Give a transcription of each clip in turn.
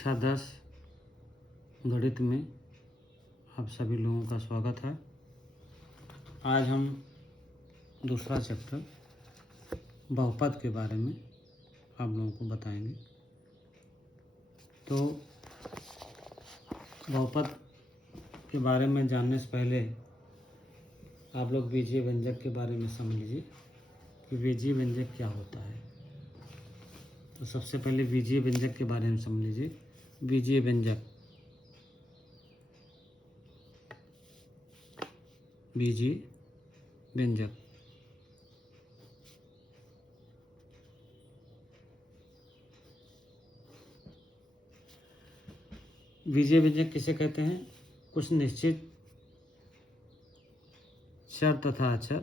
कक्षा 10 गणित में आप सभी लोगों का स्वागत है। आज हम दूसरा चैप्टर बहुपद के बारे में आप लोगों को बताएंगे। तो बहुपद के बारे में जानने से पहले आप लोग बीजीय व्यंजक के बारे में समझ लीजिए कि बीजीय व्यंजक क्या होता है। तो सबसे पहले बीजीय व्यंजक के बारे में समझ लीजिए। बीजीय व्यंजक बीजीय व्यंजक बीजीय व्यंजक किसे कहते हैं? कुछ निश्चित चर तथा अचर,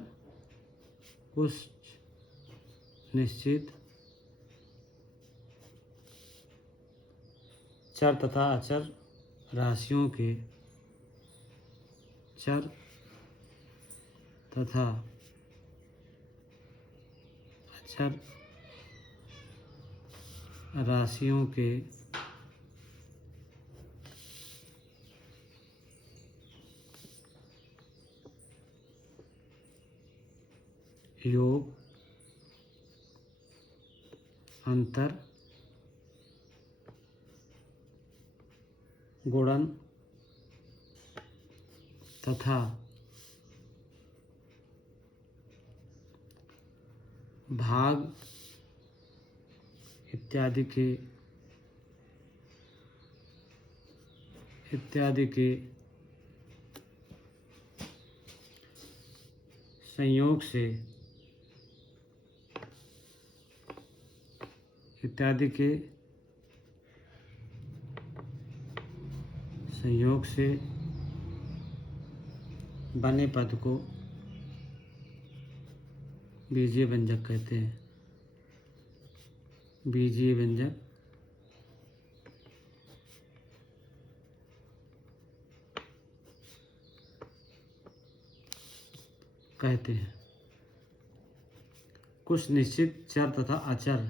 कुछ निश्चित चर तथा अचर राशियों के चर तथा अचर राशियों के योग, अंतर, गुणन तथा भाग इत्यादि के संयोग से बने पद को बीजीय व्यंजक कहते हैं। बीजीय व्यंजक कहते हैं। कुछ निश्चित चर तथा अचर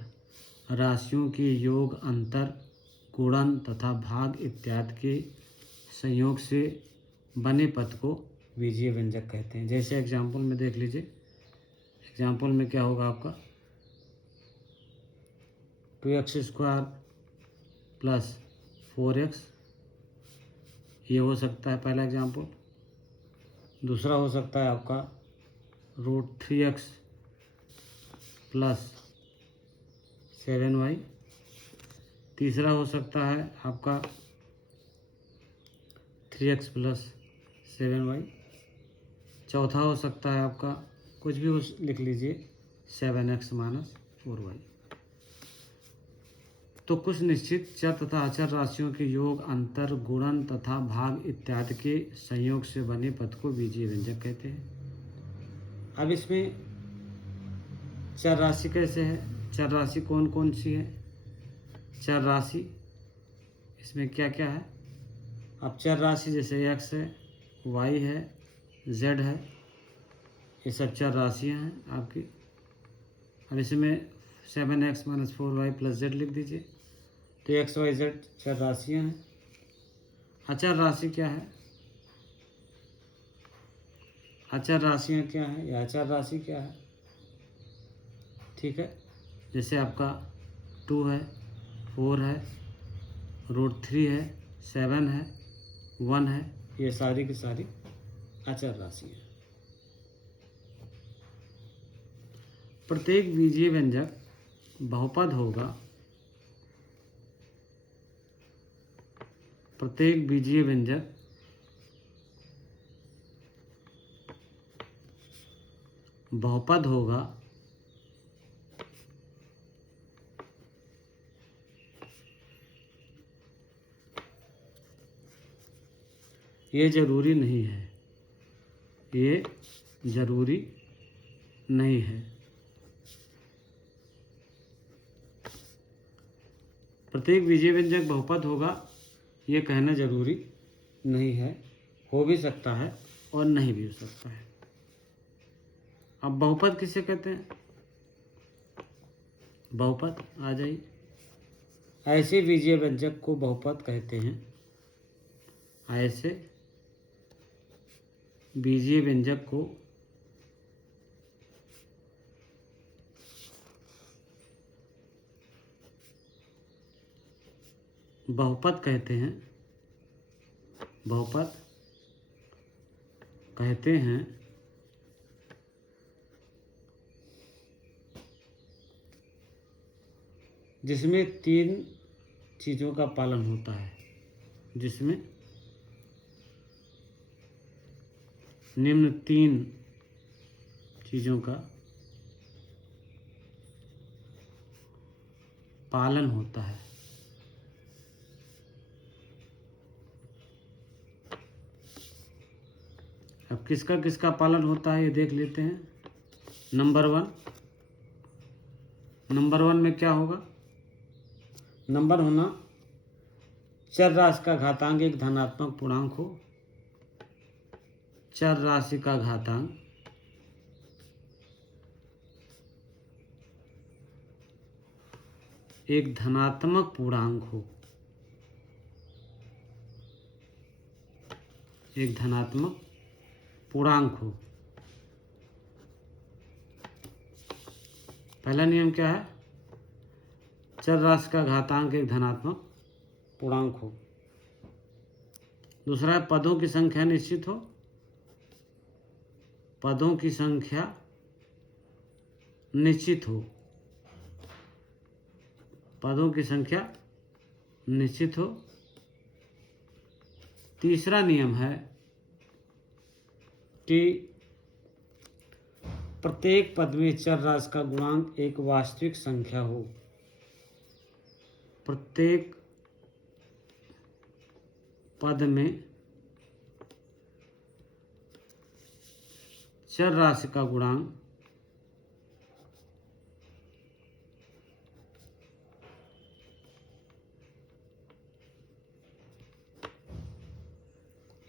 राशियों के योग, अंतर, गुणन तथा भाग इत्यादि के संयोग से बने पद को बीजीय व्यंजक कहते हैं। जैसे एग्जाम्पल में देख लीजिए। एग्जाम्पल में क्या होगा आपका 2x² प्लस 4x, ये हो सकता है पहला एग्जाम्पल। दूसरा हो सकता है आपका √3x प्लस 7y। तीसरा हो सकता है आपका 3x प्लस 7y। चौथा हो सकता है आपका कुछ भी लिख लीजिए 7x माइनस 4y। तो कुछ निश्चित चर तथा अचर राशियों के योग, अंतर, गुणन तथा भाग इत्यादि के संयोग से बने पद को बीजीय व्यंजक कहते हैं। अब इसमें चर राशि कैसे है? चर राशि कौन कौन सी है? चर राशि इसमें क्या क्या है? अब चर राशि जैसे x है, y है, z है, ये सब चर राशियाँ हैं आपकी। अब इसमें 7x minus 4y plus z लिख दीजिए। तो x, y, z चर राशियाँ हैं। अचर राशि क्या है? अचर राशियाँ क्या हैं या अचर राशि क्या है? ठीक है, जैसे आपका 2 है, 4 है, √3 है, 7 है, 1 है, ये सारी की सारी अचर राशि है। प्रत्येक बीजीय व्यंजक बहुपद होगा। प्रत्येक बीजीय व्यंजक बहुपद होगा ये जरूरी नहीं है। ये जरूरी नहीं है। प्रत्येक बीजीय व्यंजक बहुपद होगा ये कहना जरूरी नहीं है। हो भी सकता है और नहीं भी हो सकता है। अब बहुपद किसे कहते हैं? बहुपद आ जाइए। ऐसे बीजीय व्यंजक को बहुपद कहते हैं। ऐसे बीजीय व्यंजक को बहुपद कहते हैं। बहुपद कहते हैं जिसमें 3 चीज़ों का पालन होता है, जिसमें निम्न 3 चीज़ों का पालन होता है। अब किसका किसका पालन होता है ये देख लेते हैं। नंबर 1 में क्या होगा? नंबर होना चर राशि का घातांक एक धनात्मक पूर्णांक हो। चर राशि का घातांक एक धनात्मक पूर्णांक हो। एक धनात्मक पूर्णांक हो। पहला नियम क्या है? चर राशि का घातांक एक धनात्मक पूर्णांक हो। दूसरा है पदों की संख्या निश्चित हो। पदों की संख्या निश्चित हो। पदों की संख्या निश्चित हो। तीसरा नियम है कि प्रत्येक पद में चर राशि का गुणांक एक वास्तविक संख्या हो। प्रत्येक पद में चर राशि का गुणांक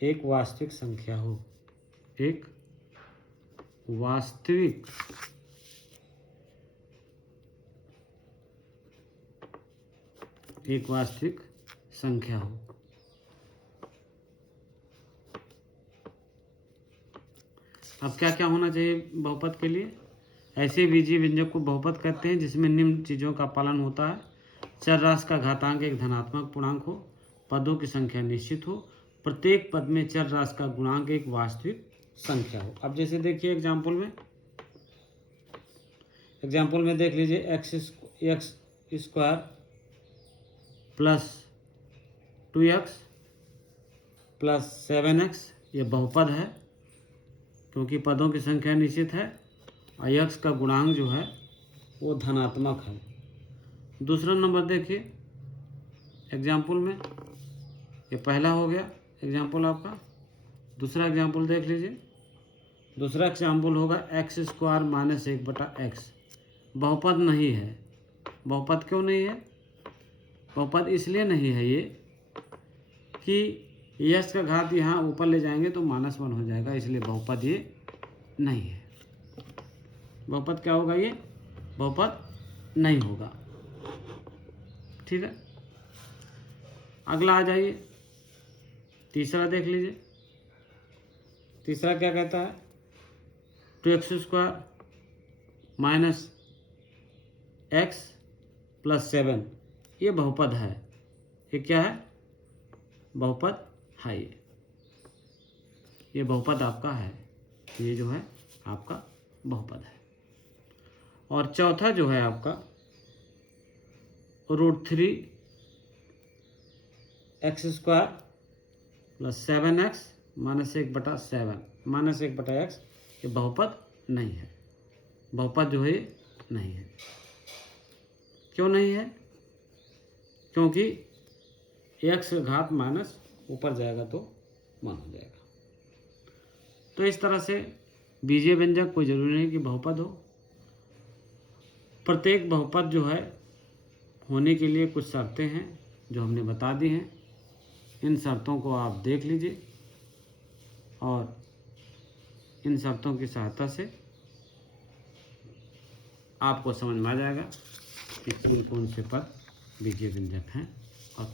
एक वास्तविक संख्या हो। एक वास्तविक संख्या हो। अब क्या क्या होना चाहिए बहुपद के लिए? ऐसे बीजीय व्यंजक को बहुपद कहते हैं जिसमें निम्न चीज़ों का पालन होता है। चर राशि का घातांक एक धनात्मक पूर्णांक हो। पदों की संख्या निश्चित हो। प्रत्येक पद में चर राशि का गुणांक एक वास्तविक संख्या हो। अब जैसे देखिए एग्जाम्पल में देख लीजिए x square plus 2x plus 7x ये बहुपद है क्योंकि पदों की संख्या निश्चित है और x का गुणांक जो है वो धनात्मक है। दूसरा नंबर देखिए एग्जाम्पल में, ये पहला हो गया एग्जाम्पल आपका। दूसरा एग्जाम्पल देख लीजिए। दूसरा एग्जाम्पल होगा एक्स स्क्वायर माइनस 1/x। बहुपद नहीं है। बहुपद क्यों नहीं है? बहुपद इसलिए नहीं है ये कि यश का घात यहाँ ऊपर ले जाएंगे तो -1 हो जाएगा, इसलिए बहुपद ये नहीं है। बहुपद क्या होगा? ये बहुपद नहीं होगा। ठीक है, अगला आ जाइए। तीसरा देख लीजिए। तीसरा क्या कहता है? 2x² माइनस x प्लस 7 ये बहुपद है। ये क्या है? बहुपद है। ये बहुपद आपका है। ये जो है आपका बहुपद है। और चौथा जो है आपका √3x² plus 7x minus 1/7 minus 1/x ये बहुपद नहीं है। बहुपद जो है नहीं है। क्यों नहीं है? क्योंकि x का घात माइनस ऊपर जाएगा तो 1 हो जाएगा। तो इस तरह से बीजीय व्यंजक कोई जरूरी नहीं कि बहुपद हो। प्रत्येक बहुपद जो है होने के लिए कुछ शर्तें हैं जो हमने बता दी हैं। इन शर्तों को आप देख लीजिए और इन शर्तों की सहायता से आपको समझ में आ जाएगा कि कौन कौन से पद बीजीय व्यंजक हैं और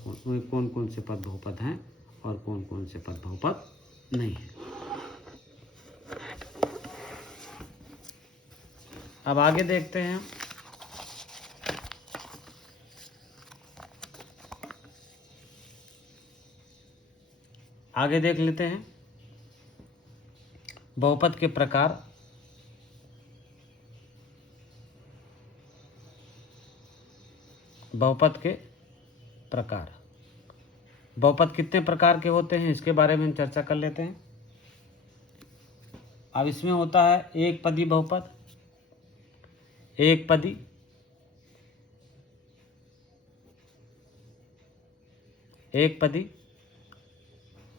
कौन कौन से पद बहुपद हैं और कौन कौन से पद बहुपद नहीं हैं। अब आगे देखते हैं। आगे देख लेते हैं बहुपद के प्रकार। बहुपद के प्रकार, बहुपद कितने प्रकार के होते हैं इसके बारे में हम चर्चा कर लेते हैं। अब इसमें होता है एक पदी बहुपद, एक पदी, एक पदी,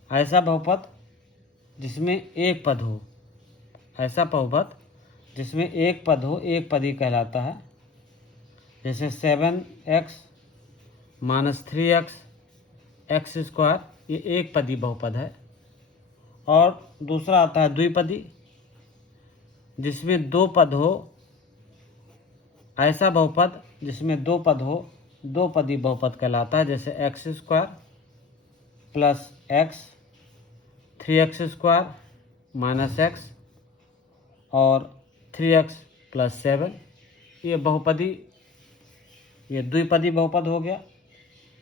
ऐसा बहुपद जिसमें एक पद हो, ऐसा बहुपद जिसमें एक पद हो एक पदी कहलाता है। जैसे 7x - 3x x², ये एक पदी बहुपद है। और दूसरा आता है द्विपदी, जिसमें दो पद हो, ऐसा बहुपद जिसमें दो पद हो दो पदी बहुपद कहलाता है। जैसे x² + x, 3x² - x और 3x + 7, ये बहुपदी, ये द्विपदी बहुपद हो गया।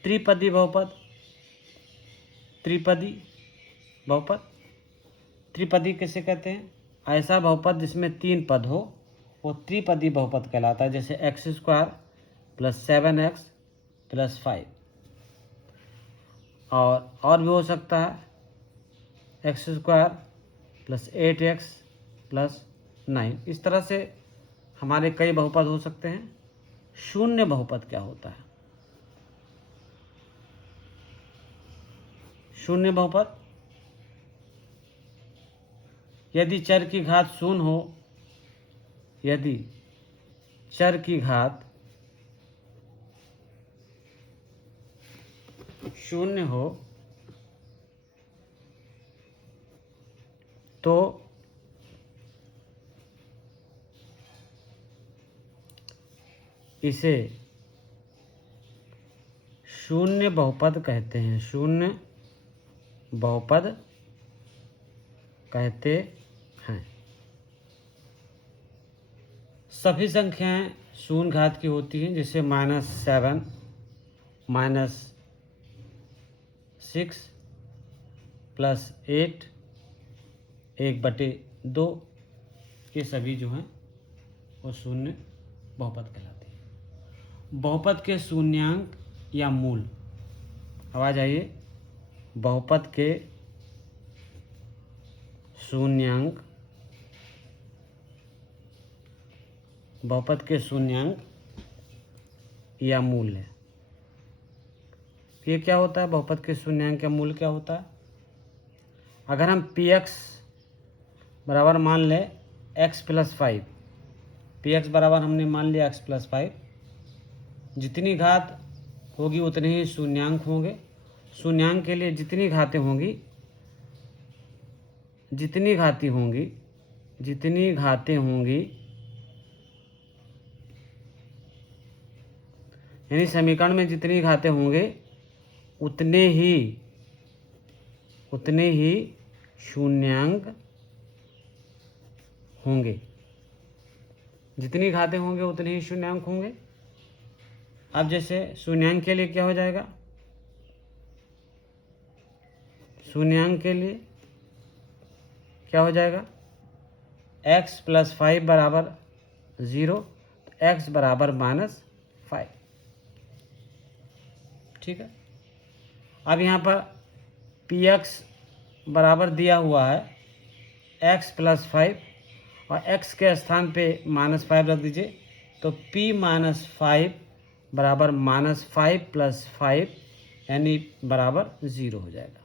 त्रिपदी बहुपद, त्रिपदी बहुपद, त्रिपदी किसे कहते हैं? ऐसा बहुपद जिसमें तीन पद हो वो त्रिपदी बहुपद कहलाता है। जैसे x² + 7x + 5, और भी हो सकता है x² + 8x + 9। इस तरह से हमारे कई बहुपद हो सकते हैं। शून्य बहुपद क्या होता है? शून्य बहुपद, यदि चर की घात शून्य हो, यदि चर की घात शून्य हो तो इसे शून्य बहुपद कहते हैं। शून्य बहुपद कहते हैं। सभी संख्याएं शून्य घात की होती हैं। जैसे -7 -6 + 8 1/2, ये सभी जो हैं वो शून्य बहुपद कहलाते हैं। बहुपद के शून्यांक या मूल, आवाज आइए, बहुपद के शून्यांक, बहुपद के शून्यांक या मूल्य, ये क्या होता है? बहुपद के शून्यांक या मूल क्या होता है? अगर हम px बराबर मान लें x + 5, px बराबर हमने मान लिया x + 5, जितनी घात होगी उतने ही शून्यांक होंगे। शून्यांक के लिए जितनी घातें होंगी, जितनी घातें होंगी, जितनी घातें होंगी, यानी समीकरण में जितनी घातें होंगे उतने ही शून्यांक होंगे। जितनी घातें होंगे उतने ही शून्यांक होंगे। अब जैसे शून्यांक के लिए क्या हो जाएगा? शून्यांक के लिए क्या हो जाएगा? x + 5 = 0, तो x बराबर -5। ठीक है। अब यहाँ पर px बराबर दिया हुआ है x + 5 और x के स्थान पे -5 रख दीजिए, तो p - 5 बराबर -5 + 5 यानी बराबर 0 हो जाएगा।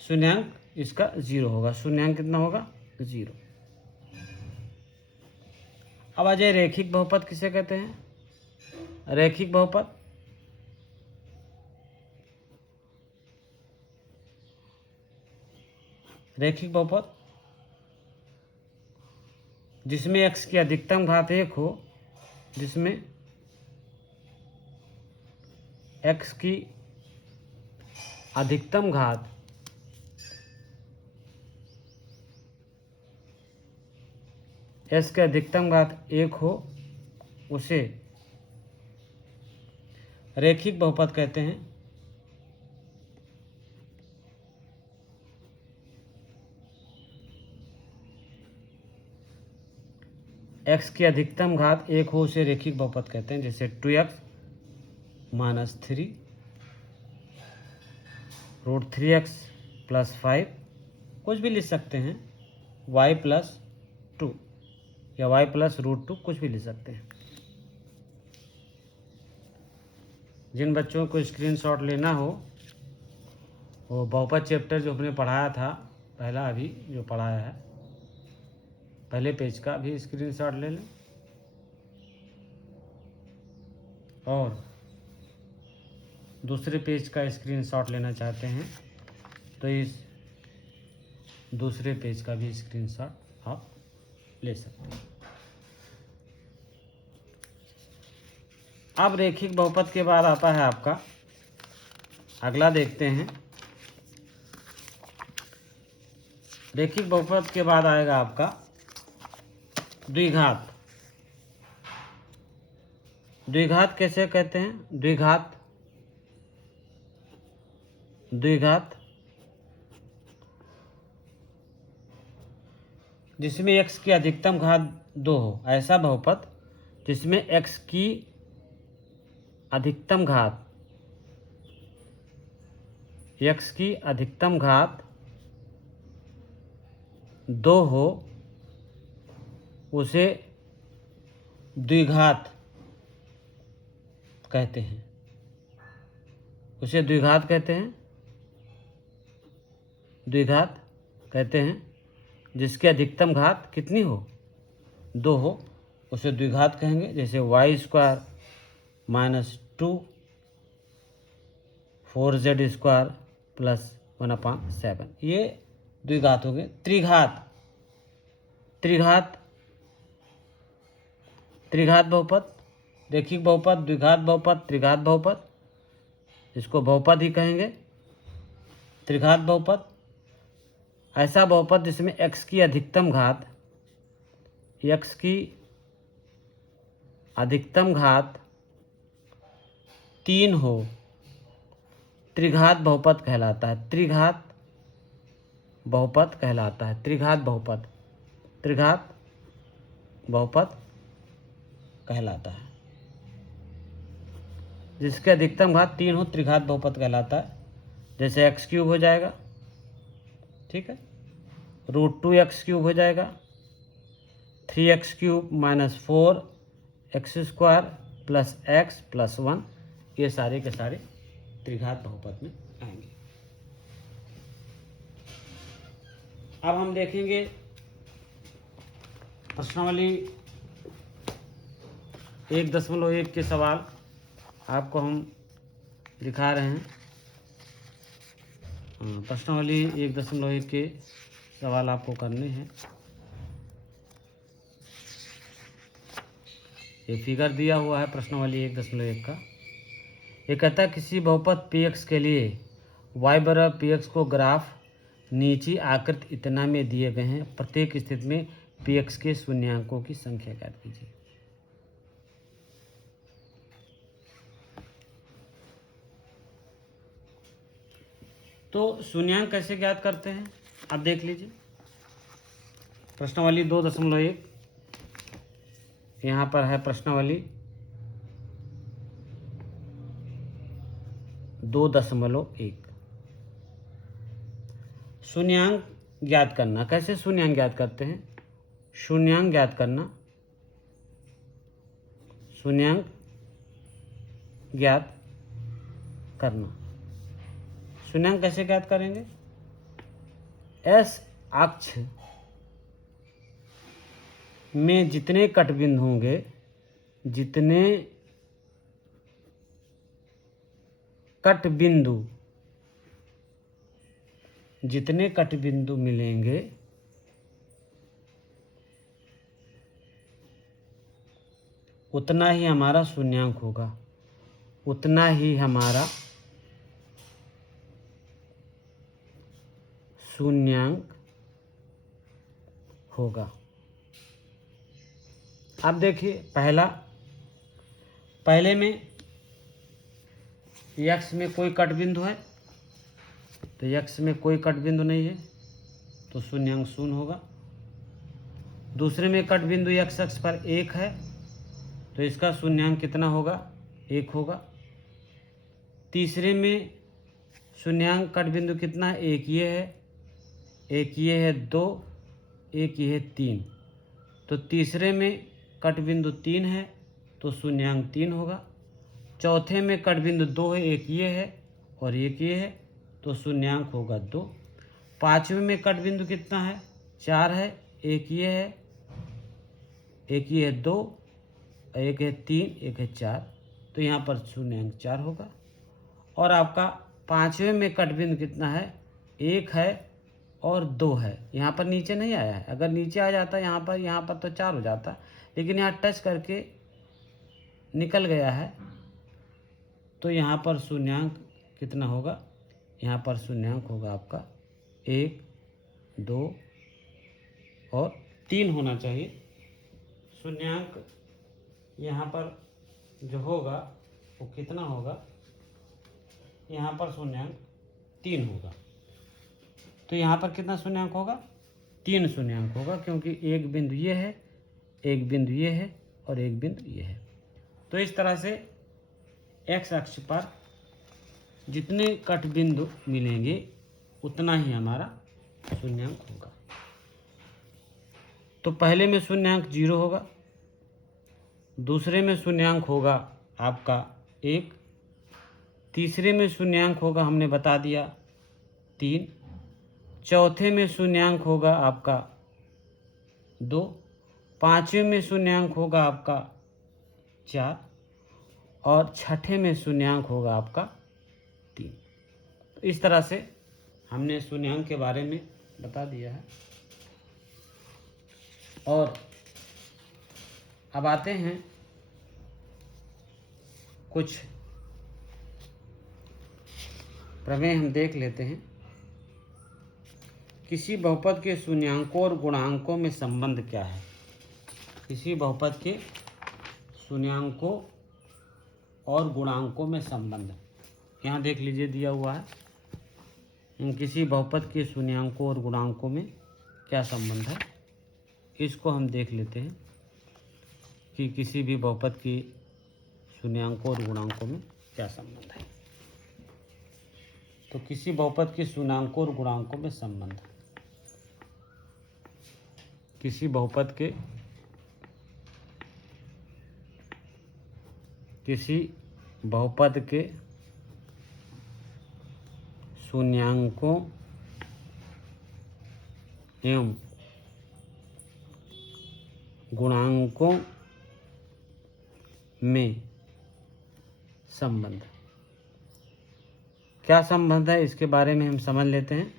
शून्यांक इसका 0 होगा। शून्यांक कितना होगा? 0। अब आ जाए रैखिक बहुपद किसे कहते हैं? रैखिक बहुपद, रैखिक बहुपद जिसमें x की अधिकतम घात 1 हो, जिसमें एक्स की अधिकतम घात एस के अधिकतम घात 1 हो उसे रैखिक बहुपद कहते हैं। एक्स की अधिकतम घात 1 हो उसे रैखिक बहुपद कहते हैं। जैसे 2x minus 3 root 3x plus 5, कुछ भी लिख सकते हैं, y प्लस 2 या y प्लस रूट 2, कुछ भी लिख सकते हैं। जिन बच्चों को स्क्रीनशॉट लेना हो वो बहुपद चैप्टर जो हमने पढ़ाया था पहला, अभी जो पढ़ाया है पहले पेज का भी स्क्रीनशॉट ले लें, और दूसरे पेज का स्क्रीनशॉट लेना चाहते हैं तो इस दूसरे पेज का भी स्क्रीनशॉट आप ले सकते हैं। अब रैखिक बहुपद के बाद आता है आपका अगला, देखते हैं। रैखिक बहुपद के बाद आएगा आपका द्विघात। द्विघात कैसे कहते हैं? द्विघात जिसमें x की अधिकतम घात 2 हो, ऐसा बहुपद जिसमें x की अधिकतम घात 2 हो उसे द्विघात कहते हैं। द्विघात कहते हैं जिसकी अधिकतम घात कितनी हो? 2 हो, उसे द्विघात कहेंगे। जैसे y² माइनस 2 4z² प्लस 1/7, ये द्विघात हो गए। त्रिघात बहुपद, रैखिक बहुपद, द्विघात बहुपद, त्रिघात बहुपद, इसको बहुपद ही कहेंगे। त्रिघात बहुपद ऐसा बहुपद जिसमें x की अधिकतम घात 3 हो, त्रिघात बहुपद कहलाता है। त्रिघात बहुपद कहलाता है। जिसके अधिकतम घात 3 हो त्रिघात बहुपद कहलाता है। जैसे x³ हो जाएगा, ठीक है, रूट 2x³ हो जाएगा, 3x³ minus 4x² plus x plus 1, ये सारे के सारे त्रिघात बहुपद में आएंगे। अब हम देखेंगे प्रश्नावली 1.1 के सवाल आपको हम दिखा रहे हैं। प्रश्नावली 1.1 के सवाल आपको करने हैं। ये फिगर दिया हुआ है प्रश्नावली 1.1 का। ये कहता है किसी बहुपद px के लिए y बराबर px को ग्राफ नीचे आकृति इतना में दिए गए हैं। प्रत्येक स्थिति में px के शून्यांकों की संख्या ज्ञात कीजिए। तो शून्यांक कैसे ज्ञात करते हैं आप देख लीजिए। प्रश्नावली 2.1 यहाँ पर है। प्रश्नावली 2.1 शून्यांक ज्ञात करना। कैसे शून्यांक ज्ञात करते हैं? शून्यांक ज्ञात करना शून्यांक कैसे ज्ञात करेंगे? एस अक्ष में जितने कट बिंदु मिलेंगे उतना ही हमारा शून्यांक होगा। उतना ही हमारा शून्यांक होगा। अब देखिए पहले में x में कोई कट बिंदु है, तो x में कोई कट बिंदु नहीं है तो शून्यांक शून्य होगा। दूसरे में कट बिंदु x अक्ष पर 1 है तो इसका शून्यांक कितना होगा? 1 होगा। तीसरे में शून्यांक कट बिंदु कितना है? एक ये है, एक ये है 2, एक ये है 3, तो तीसरे में कट बिंदु 3 है तो शून्यांक 3 होगा। चौथे में कट बिंदु 2 है, एक ये है और एक ये है तो शून्यांक होगा 2। पाँचवें में कट बिंदु कितना है? 4 है, एक ये है, एक ये है 2, एक है 3, एक है 4, तो यहाँ पर शून्यांक 4 होगा। और आपका पाँचवें में कट बिंदु कितना है? 1 है और 2 है। यहाँ पर नीचे नहीं आया है, अगर नीचे आ जाता यहाँ पर तो 4 हो जाता, लेकिन यहाँ टच करके निकल गया है तो यहाँ पर शून्यांक कितना होगा? यहाँ पर शून्यांक होगा आपका 1, 2 और 3 होना चाहिए। शून्यांक यहाँ पर जो होगा वो कितना होगा? यहाँ पर शून्यांक 3 होगा। तो यहाँ पर कितना शून्यांक होगा? 3 शून्यांक होगा, क्योंकि एक बिंदु ये है, एक बिंदु ये है और एक बिंदु ये है। तो इस तरह से x अक्ष पर जितने कट बिंदु मिलेंगे उतना ही हमारा शून्यांक होगा। तो पहले में शून्यांक 0 होगा, दूसरे में शून्यांक होगा आपका 1, तीसरे में शून्यांक होगा हमने बता दिया 3, चौथे में शून्यांक होगा आपका 2, पाँचवें में शून्यांक होगा आपका 4 और छठे में शून्यांक होगा आपका 3। तो इस तरह से हमने शून्यांक के बारे में बता दिया है। और अब आते हैं कुछ प्रमेय हम देख लेते हैं। किसी बहुपद के शून्यांकों और गुणांकों में संबंध क्या है? किसी बहुपद के शून्यांकों और गुणांकों में संबंध, यहाँ देख लीजिए दिया हुआ है। किसी बहुपद के शून्यांकों और गुणांकों में क्या संबंध है, इसको हम देख लेते हैं कि किसी भी बहुपद के शून्यांकों और गुणांकों में क्या संबंध है। तो किसी बहुपद के शून्यांकों और गुणांकों में संबंध, किसी बहुपद के शून्यांकों एवं गुणांकों में संबंध। क्या संबंध है इसके बारे में हम समझ लेते हैं।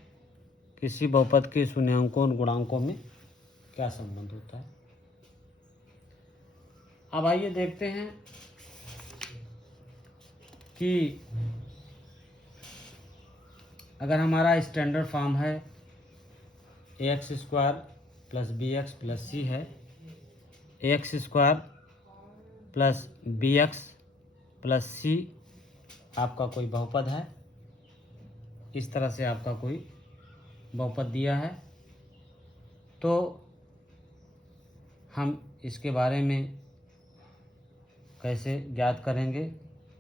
किसी बहुपद के शून्यांकों और गुणांकों में क्या संबंध होता है। अब आइए देखते हैं कि अगर हमारा स्टैंडर्ड फॉर्म है ax² + bx + c है, ax² + bx + c आपका कोई बहुपद है, इस तरह से आपका कोई बहुपद दिया है, तो हम इसके बारे में कैसे ज्ञात करेंगे,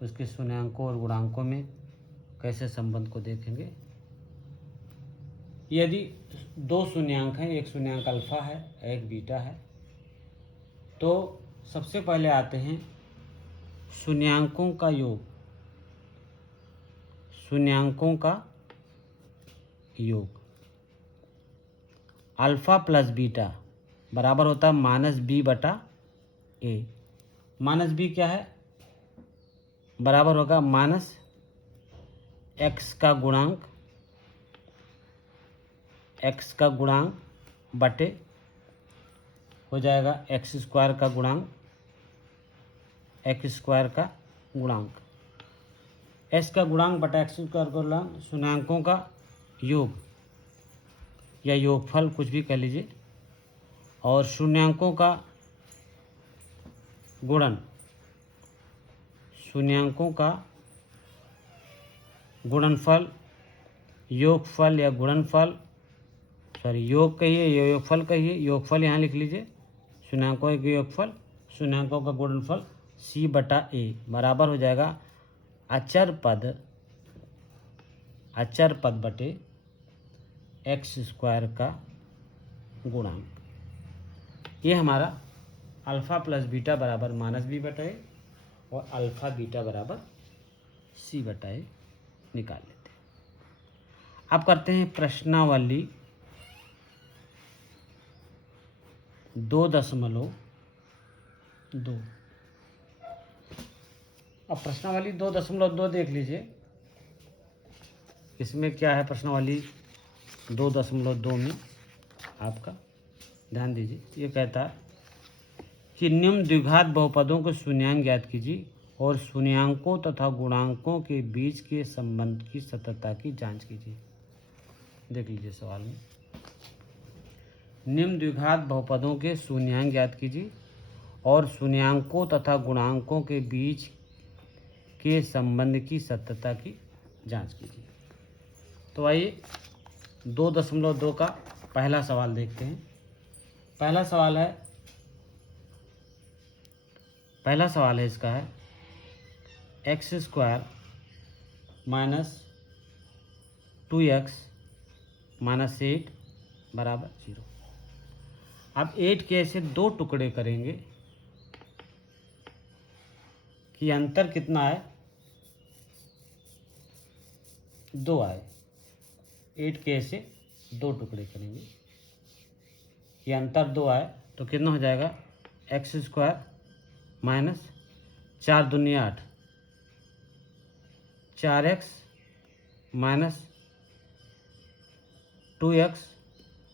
उसके शून्यांकों और गुणांकों में कैसे संबंध को देखेंगे। यदि 2 शून्यांक हैं, एक शून्यांक अल्फा है, एक बीटा है, तो सबसे पहले आते हैं शून्यांकों का योग। शून्यांकों का योग अल्फा प्लस बीटा बराबर होता है -b/a। -b क्या है? बराबर होगा -x का गुणांक बटे हो जाएगा x² का गुणांक, x² का गुणांक। एस का गुणांक बटा एक्स स्क्वायर का गुणांक शून्यांकों का योग या योगफल कुछ भी कह लीजिए, और शून्यांकों का गुणन, शून्यांकों का गुणनफल, योगफल या गुणनफल, सॉरी योग कहिए या योगफल कहिए, योगफल यहाँ लिख लीजिए, शून्यांकों के योगफल, शून्यांकों का गुणनफल c बटा a बराबर हो जाएगा अचर पद बटे एक्स स्क्वायर का गुणांक। ये हमारा अल्फ़ा प्लस बीटा बराबर माइनस बी बटा ए और अल्फ़ा बीटा बराबर सी बटा ए निकाल लेते हैं। अब करते हैं प्रश्नावली 2.2। अब प्रश्नावली 2.2 देख लीजिए, इसमें क्या है प्रश्नावली 2.2 में आपका ध्यान दीजिए। ये कहता है कि निम्न द्विघात बहुपदों के शून्यांक ज्ञात कीजिए और शून्यांकों तथा गुणांकों के बीच के संबंध की सततता की जांच कीजिए। देख लीजिए सवाल में, निम्न द्विघात बहुपदों के शून्यांक ज्ञात कीजिए और शून्यांकों तथा गुणांकों के बीच के संबंध की सत्यता की जांच कीजिए। तो आइए 2.2 का पहला सवाल देखते हैं। पहला सवाल है इसका है x square minus 2x minus 8 बराबर 0। अब 8 के ऐसे दो टुकड़े करेंगे कि अंतर कितना है, 2 आए। 8 के ऐसे दो टुकड़े करेंगे, ये अंतर 2 आए तो कितना हो जाएगा एक्स स्क्वायर माइनस 4 दूनी 8, 4x माइनस 2x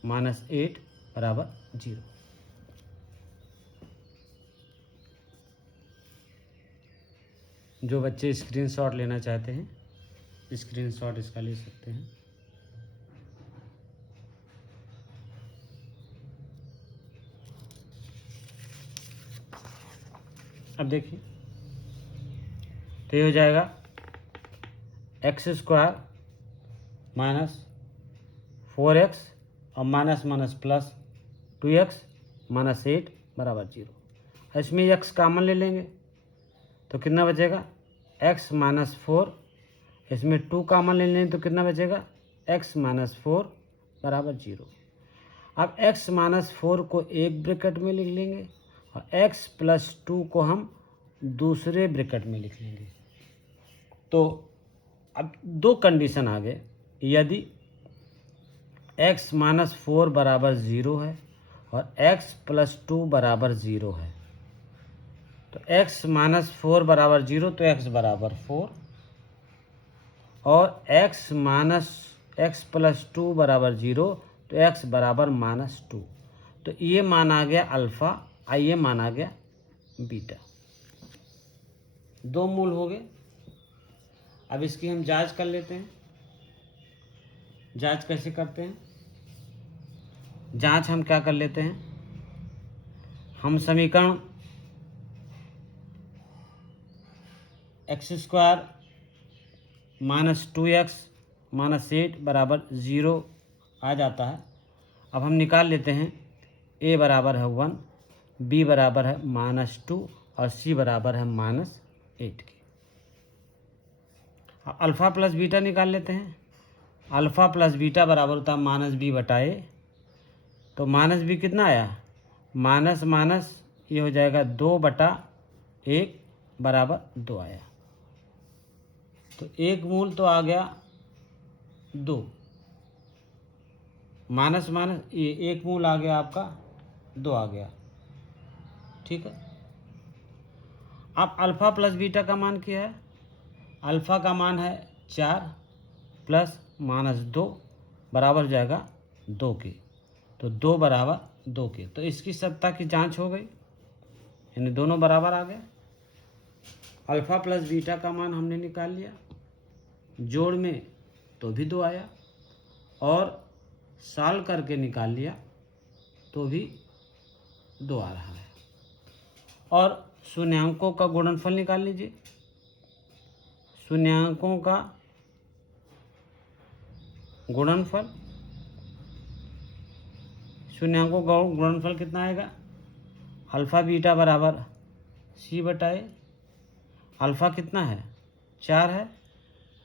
माइनस 8 बराबर 0। जो बच्चे स्क्रीनशॉट लेना चाहते हैं स्क्रीनशॉट इसका ले सकते हैं। अब देखिए, तो ये हो जाएगा एक्स स्क्वायर माइनस 4x और minus minus plus 2x minus 8 बराबर 0। इसमें x कॉमन ले लेंगे तो कितना बचेगा x माइनस 4, इसमें 2 कॉमन ले लेंगे तो कितना बचेगा x माइनस 4 बराबर 0। अब x माइनस 4 को एक ब्रैकेट में लिख लेंगे और x प्लस 2 को हम दूसरे ब्रैकेट में लिख लेंगे। तो अब दो कंडीशन आ गए, यदि x माइनस 4 बराबर 0 है और x प्लस 2 बराबर 0 है, तो x माइनस 4 बराबर 0 तो x बराबर 4 और x प्लस 2 बराबर 0 तो x बराबर माइनस 2। तो ये माना गया अल्फ़ा और ये माना गया बीटा, दो मूल हो गए। अब इसकी हम जांच कर लेते हैं। जांच कैसे करते हैं? जांच हम क्या कर लेते हैं, हम समीकरण x square minus 2x minus 8 बराबर 0 आ जाता है। अब हम निकाल लेते हैं a बराबर है 1, b बराबर है माइनस 2 और c बराबर है माइनस 8 के। अब अल्फ़ा प्लस बीटा निकाल लेते हैं। अल्फ़ा प्लस बीटा बराबर होता है माइनस बी बटा ए। तो माइनस बी कितना आया, माइनस माइनस ये हो जाएगा 2 बटा 1 बराबर 2 आया। तो एक मूल तो आ गया 2, माइनस माइनस ये एक मूल आ गया आपका 2 आ गया, ठीक है। अब अल्फ़ा प्लस बीटा का मान क्या है, अल्फ़ा का मान है 4 प्लस माइनस 2 बराबर हो जाएगा 2 के। तो 2 बराबर 2 के, तो इसकी सत्ता की जांच हो गई, यानी दोनों बराबर आ गए। अल्फ़ा प्लस बीटा का मान हमने निकाल लिया जोड़ में तो भी 2 आया, और साल करके निकाल लिया तो भी 2 आ रहा है। और शून्यांकों का गुणनफल निकाल लीजिए। शून्यांकों का गुणनफल, शून्यांकों का गुणनफल कितना आएगा? अल्फ़ा बीटा बराबर सी बटाए, अल्फ़ा कितना है? 4 है,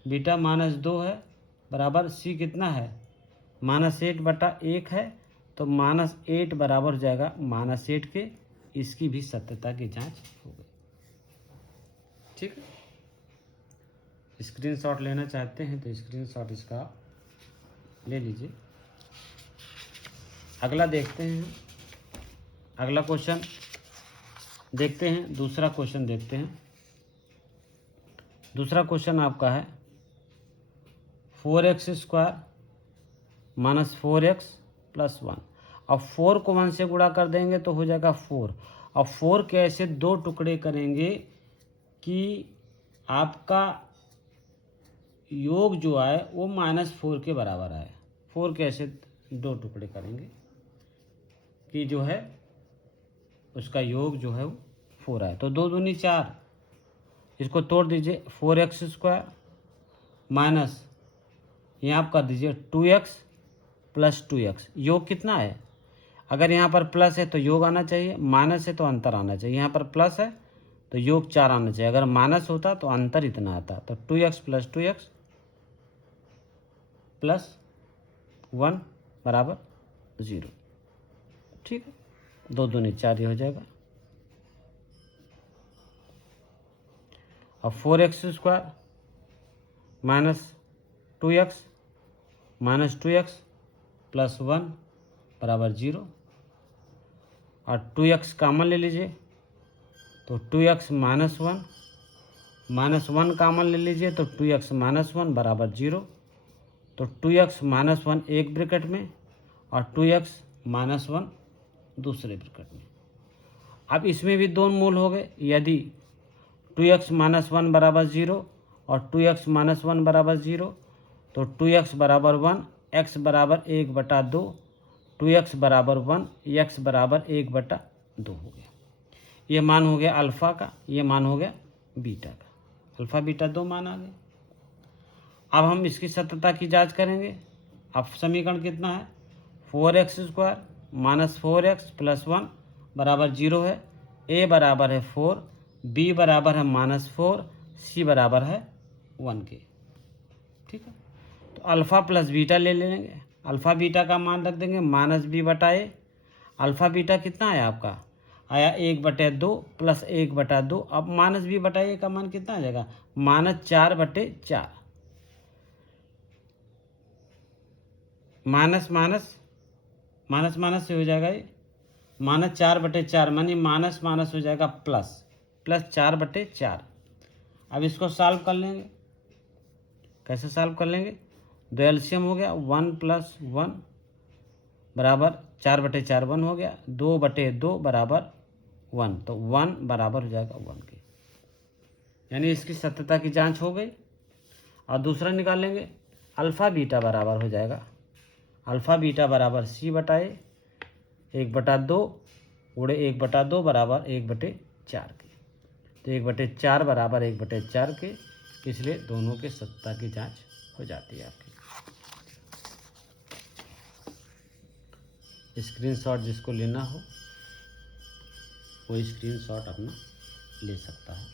बीटा -2 है, बराबर सी कितना है? -8/1 है, तो -8 बराबर हो जाएगा -8 के। इसकी भी सत्यता की जांच हो गई। ठीक है, स्क्रीनशॉट लेना चाहते हैं तो स्क्रीनशॉट इसका ले लीजिए। अगला देखते हैं, अगला क्वेश्चन देखते हैं, दूसरा क्वेश्चन देखते हैं। दूसरा क्वेश्चन आपका है 4x² - 4x + 1। अब 4 को 1 से गुणा कर देंगे तो हो जाएगा 4। अब 4 के ऐसे 2 टुकड़े करेंगे कि आपका योग जो आए वो -4 के बराबर आए। 4 के ऐसे 2 टुकड़े करेंगे कि जो है उसका योग जो है वो 4 आए। तो 2 दूनी 4, इसको तोड़ दीजिए। 4x² माइनस यहाँ आप कर दीजिए 2x + 2x। योग कितना है? अगर यहाँ पर प्लस है तो योग आना चाहिए, माइनस है तो अंतर आना चाहिए। यहाँ पर प्लस है तो योग 4 आना चाहिए, अगर माइनस होता तो अंतर इतना आता। तो 2x + 2x + 1 बराबर 0। ठीक है, 2 दूनी 4 ये हो जाएगा। अब 4x² - 2x - 2x + 1 बराबर 0। और 2x कॉमन ले लीजिए तो 2x - 1 -1 कॉमन ले लीजिए तो 2x - 1 बराबर 0। तो 2x - 1 एक ब्रैकेट में और 2x - 1 दूसरे ब्रैकेट में। अब इसमें भी 2 मूल हो गए। यदि 2x - 1 बराबर 0 और 2x - 1 बराबर 0 तो 2x बराबर 1, x बराबर 1/2, 2x बराबर 1, x बराबर 1/2 हो गया। ये मान हो गया अल्फ़ा का, ये मान हो गया बीटा का। अल्फ़ा बीटा 2 मान आ गए। अब हम इसकी सत्यता की जांच करेंगे। अब समीकरण कितना है? 4x² - 4x + 1 बराबर 0 है, a बराबर है 4, b बराबर है -4, c बराबर है 1 के। ठीक है, तो अल्फ़ा प्लस बीटा ले लेंगे। अल्फ़ा बीटा का मान रख देंगे -b/a। अल्फ़ा बीटा कितना है आपका? आया 1/2 + 1/2। अब -b/a का मान कितना आ जाएगा? -4/4। माइनस माइनस माइनस से हो जाएगा ये -4/4, मानी माइनस माइनस हो जाएगा प्लस 4/4। अब इसको सॉल्व कर लेंगे। कैसे सॉल्व कर लेंगे? 2 एलसीएम हो गया, 1 + 1 बराबर 4/4 1 हो गया, 2/2 बराबर 1, तो 1 बराबर हो जाएगा 1 के। यानी इसकी सत्यता की जांच हो गई। और दूसरा निकालेंगे, अल्फ़ा बीटा बराबर हो जाएगा, अल्फ़ा बीटा बराबर c/a 1/2 गुणे 1/2 बराबर 1/4 के। तो 1/4 बराबर 1/4 के, इसलिए दोनों के सत्यता की जांच हो जाती है आपकी। स्क्रीनशॉट जिसको लेना हो वो स्क्रीनशॉट अपना ले सकता है।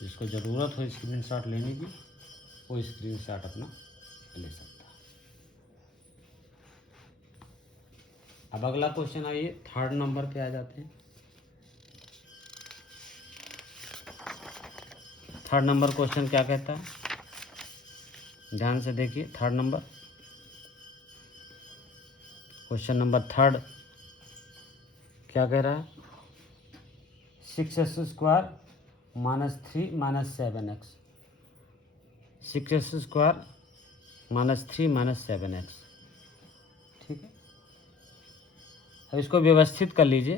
जिसको ज़रूरत हो स्क्रीनशॉट लेने की वो स्क्रीनशॉट अपना ले सकता है। अब अगला क्वेश्चन आइए, 3rd नंबर पे आ जाते हैं। 3rd नंबर क्वेश्चन क्या कहता है? ध्यान से देखिए। 3rd number question number 3rd क्या कह रहा है? 6x² - 3 - 7x। 6x² - 3 - 7x। ठीक है, अब इसको व्यवस्थित कर लीजिए।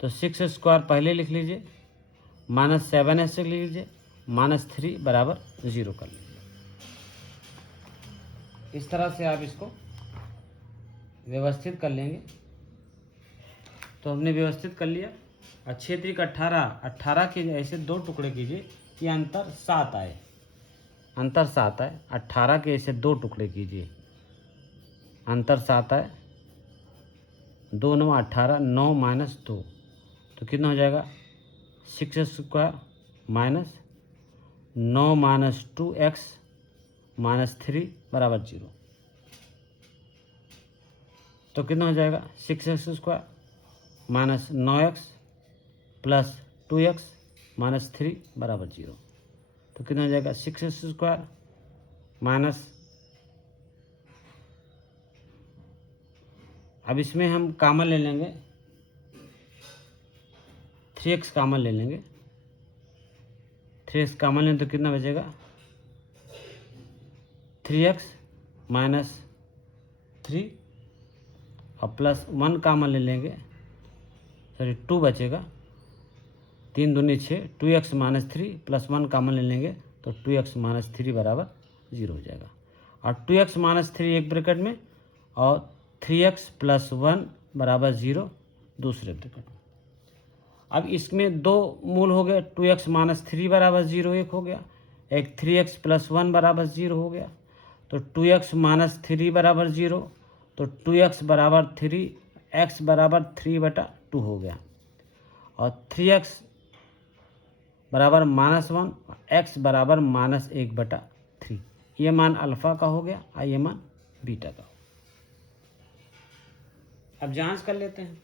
तो 6² पहले लिख लीजिए, -7x लिख लीजिए, -3 बराबर 0 कर लेंगे। इस तरह से आप इसको व्यवस्थित कर लेंगे। तो हमने व्यवस्थित कर लिया। और 6 3 18 के ऐसे 2 टुकड़े कीजिए कि अंतर 7 आए। अंतर 7 आए। 18 के ऐसे 2 टुकड़े कीजिए, अंतर 7 आए। 2 9 18, 9 - 2 तो कितना हो जाएगा? 6² माइनस 9 - 2x - 3 बराबर 0। तो कितना हो जाएगा? 6x² minus 9x plus 2x - 3 बराबर 0। तो कितना हो जाएगा? 6x² माइनस, अब इसमें हम कॉमन ले लेंगे, 3x कॉमन ले लेंगे। 3x कॉमन लें तो कितना बचेगा? 3x - 3 और प्लस 1 कॉमन ले लेंगे, सॉरी 2 बचेगा। 3 दूनी 6, 2x - 3 प्लस 1 कॉमन ले लेंगे तो 2x - 3 बराबर 0 हो जाएगा। और 2x - 3 एक ब्रैकेट में और 3x + 1 बराबर 0 दूसरे ब्रैकेट में। अब इसमें 2 मूल हो गए। 2x - 3 बराबर 0 एक हो गया, एक 3x + 1 बराबर 0 हो गया। तो 2x - 3 बराबर 0, तो 2x बराबर 3, x बराबर 3/2 हो गया। और 3x बराबर -1, x बराबर -1/3। ये मान अल्फ़ा का हो गया और ये मान बीटा का। अब जांच कर लेते हैं।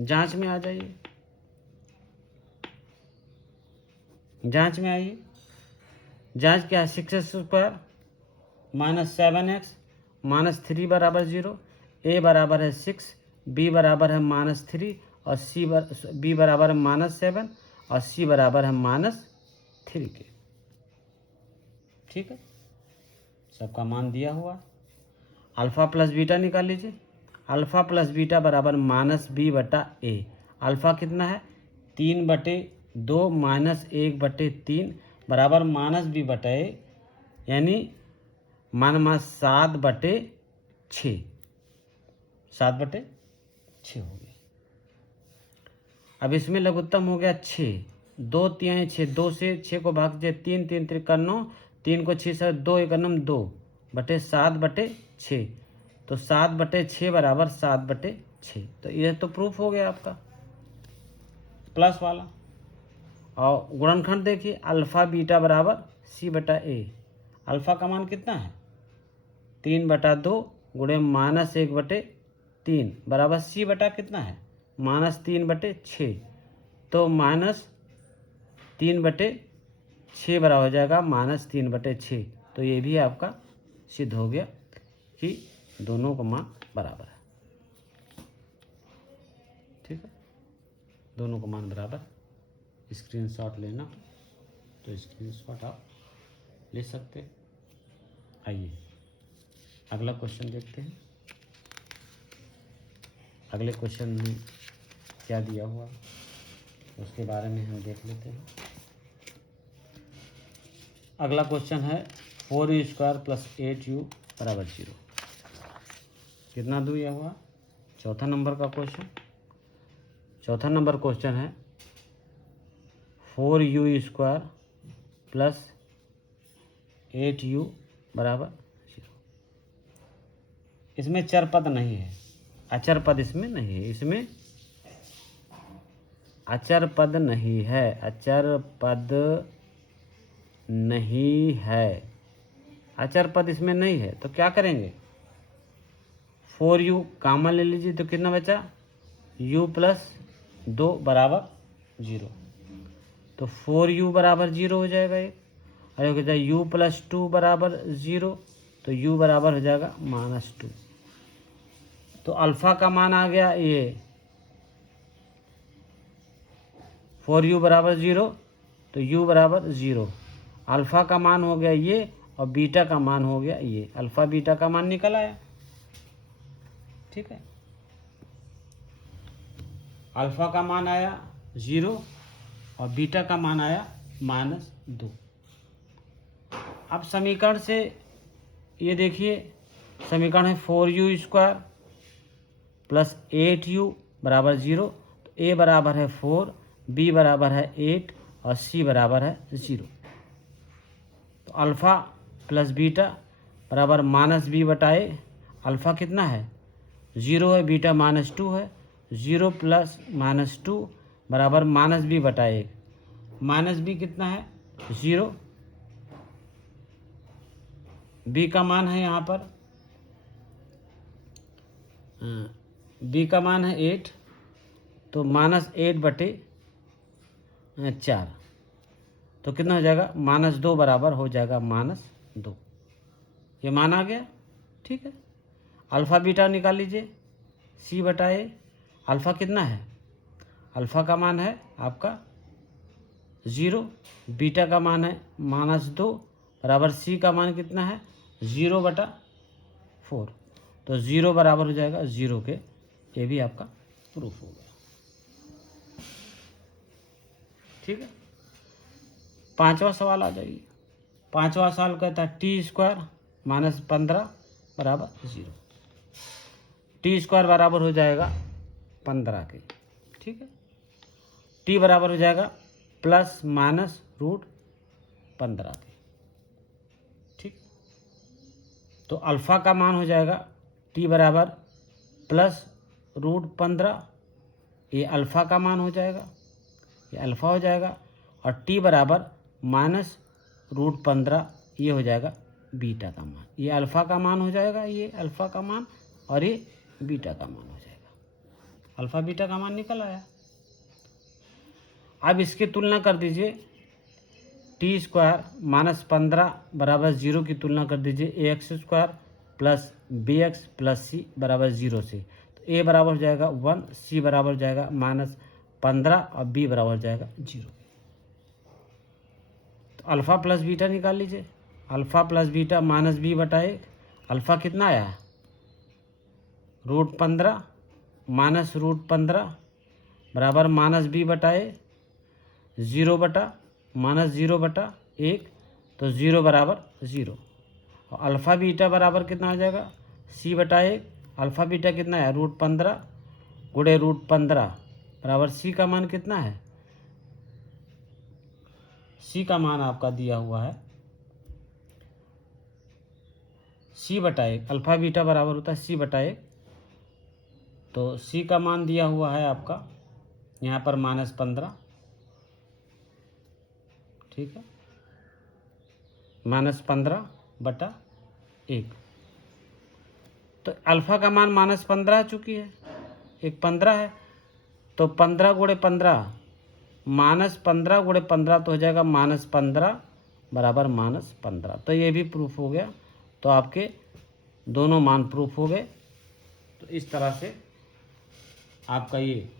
जांच में आ जाइए, जांच में आइए। जांच क्या है? 6x² माइनस 7x -3 बराबर 0, a बराबर है 6, b बराबर है -3 और b बराबर है -7 और c बराबर है -3 के। ठीक है, सबका मान दिया हुआ। अल्फ़ा प्लस बीटा निकाल लीजिए। अल्फ़ा प्लस बीटा बराबर -b/a। अल्फ़ा कितना है? 3/2 माइनस 1/3 बराबर -b/a, यानी मान 7/6। 7/6 हो गया। अब इसमें लघुत्तम हो गया 6। 2 3 6, 2 से 6 को भाग दीजिए, 3 3 × 9, 3 को 6 से 2 1 9 2/7/6। तो 7/6 बराबर 7/6। तो यह तो प्रूफ हो गया आपका प्लस वाला। और गुणनखंड देखिए, अल्फ़ा बीटा बराबर c/a। अल्फ़ा का मान कितना है? 3/2 गुणे -1/3 बराबर c बटा कितना है? -3/6। तो -3/6 बराबर हो जाएगा -3/6। तो ये भी आपका सिद्ध हो गया कि दोनों का मान बराबर है। ठीक है, दोनों का मान बराबर। स्क्रीनशॉट लेना तो स्क्रीनशॉट आप ले सकते हैं। आइए अगला क्वेश्चन देखते हैं। अगले क्वेश्चन में क्या दिया हुआ उसके बारे में हम देख लेते हैं। अगला क्वेश्चन है 4u² + 8u बराबर 0। कितना दिया हुआ? चौथा नंबर का क्वेश्चन। चौथा नंबर क्वेश्चन है 4u² + 8u बराबर 0। इसमें चर पद नहीं है, अचर पद इसमें नहीं है। इसमें अचर पद नहीं है, अचर पद नहीं है, अचर पद इसमें नहीं है। तो क्या करेंगे? 4u कॉमन ले लीजिए तो कितना बचा? u + 2 बराबर 0। तो 4u बराबर 0 हो जाएगा एक। और कहता है u + 2 बराबर 0, तो u बराबर हो जाएगा -2। तो अल्फ़ा का मान आ गया ये 4u बराबर 0, तो u बराबर 0। अल्फ़ा का मान हो गया ये और बीटा का मान हो गया ये। अल्फ़ा बीटा का मान निकल आया। ठीक है, अल्फ़ा का मान आया 0 और बीटा का मान आया 2। अब समीकरण से ये देखिए, समीकरण है 4u² प्लस 8u बराबर 0। तो a बराबर है 4, b बराबर है 8 और c बराबर है 0। तो अल्फ़ा प्लस बीटा बराबर -b बटा a। अल्फ़ा कितना है 0 है, बीटा -2 है। 0 प्लस -2 बराबर -b बटा 1। -b कितना है 0, b का मान है यहाँ पर b का मान है 8, तो -8 बटे 4, तो कितना हो जाएगा -2 बराबर हो जाएगा -2। ये मान आ गया, ठीक है। अल्फ़ा बीटा निकाल लीजिए, c बटा a। अल्फ़ा कितना है, अल्फ़ा का मान है आपका 0, बीटा का मान है -2 बराबर c का मान कितना है 0 बटा 4। तो 0 बराबर हो जाएगा 0 के। ये भी आपका प्रूफ हो गया, ठीक है। 5वां सवाल आ जाइए। 5वां सवाल कहता है t² -15 बराबर 0। t² बराबर हो जाएगा 15 के, ठीक है। t बराबर हो जाएगा ±√15 के, ठीक। तो अल्फ़ा का मान हो जाएगा t बराबर +√15, ये अल्फ़ा का मान हो जाएगा, ये अल्फ़ा हो जाएगा। और t बराबर -√15, ये हो जाएगा बीटा का मान। ये अल्फ़ा का मान हो जाएगा, ये अल्फ़ा का मान, और ये बीटा का मान हो जाएगा। अल्फ़ा बीटा का मान निकल आया। अब इसकी तुलना कर दीजिए, t² -15 बराबर 0 की तुलना कर दीजिए ax² plus bx plus c बराबर 0 से। तो a बराबर हो जाएगा 1, c बराबर हो जाएगा -15 और b बराबर हो जाएगा 0। तो अल्फ़ा प्लस बीटा निकाल लीजिए। अल्फ़ा प्लस बीटा -b बटा 1। अल्फ़ा कितना आया √15 -√15 बराबर -b बटा a, 0 बटा -0 बटा 1, तो 0 बराबर 0। और अल्फ़ा बीटा बराबर कितना हो जाएगा c बटा 1। अल्फ़ा बीटा कितना है √15 गुणे √15 बराबर c का मान कितना है, c का मान आपका दिया हुआ है c बटा 1। अल्फ़ा बीटा बराबर होता है c बटा 1, तो c का मान दिया हुआ है आपका यहाँ पर -15, ठीक है, -15 बटा 1। तो अल्फ़ा का मान -15 आ चुकी है, एक 15 है, तो 15 गुणे 15 -15 गुणे 15 तो हो जाएगा -15 बराबर -15। तो ये भी प्रूफ हो गया। तो आपके दोनों मान प्रूफ हो गए। तो इस तरह से आपका ये